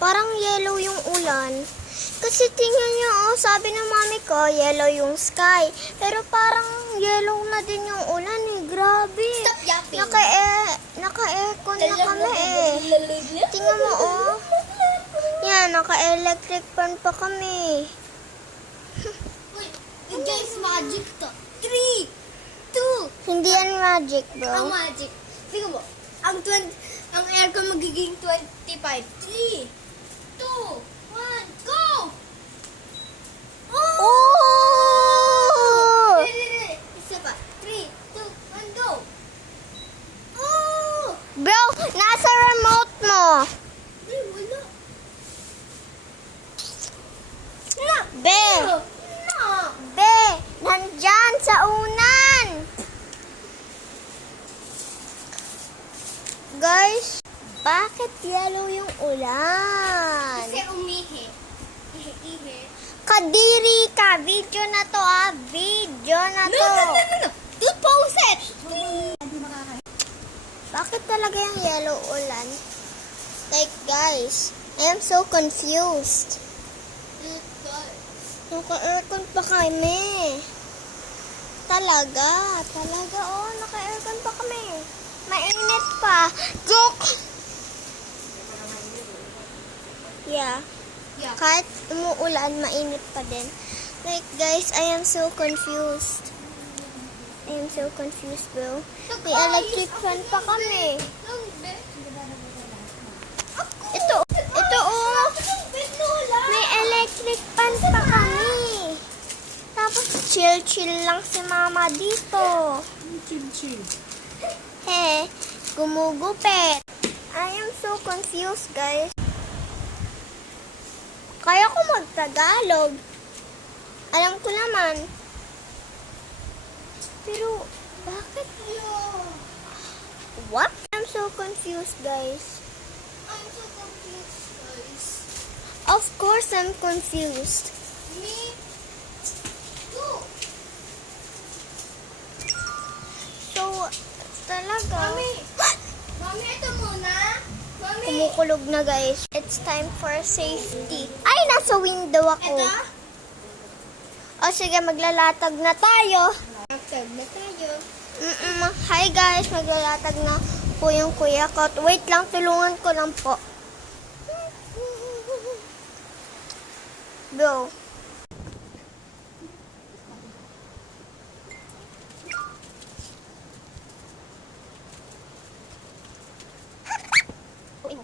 Parang yellow yung ulan. Kasi tingnan niyo, oh, sabi ng mami ko, yellow yung sky. Pero parang yellow na din yung ulan eh. Grabe. Stop yapping. Naka-aircon na kami eh. Tingnan mo, oh. Yan, naka-electric fan pa kami. Wait, guys, magic to. 3, 2, Hindi yan magic, ang bro. magic. Tingnan mo, ang aircon magiging 25. 3, 2, 1, go! Oh! Isa pa. 3, 2, 1, go! Oh! Bro, nasa remote mo. Wala. Be, No! be, nandyan sa unan. Guys, bakit yellow yung ulan? Kasi umihi. Ihi. Kadiri ka, video na to ah, video na to. No. Don't pause it! Bakit talaga yung yellow ulan? Like guys, I am so confused. Naka-aircon pa kami. Talaga, oh, naka-aircon pa kami. Mainit pa. Joke! Yeah. Yeah. Kahit umuulan, mainit pa din. Like, guys, I am so confused. Bro. May electric fan pa kami. Ito, oh. May electric fan pa kami. Tapos, chill lang si mama dito. Chill. Gumugupit. I am so confused, guys. Kaya ko mag-Tagalog. Alam ko naman. Pero, bakit? What? I'm so confused, guys. I'm so confused, guys. Of course, I'm confused. Me too. So, talaga. Mami, ito muna. Mami. Kumukulog na, guys. It's time for safety. Ay, nasa window ako. Ito? O, sige, maglalatag na tayo. Active na tayo. Hi, guys. Maglalatag na po yung kuya ko. Wait lang, tulungan ko lang po. Bro,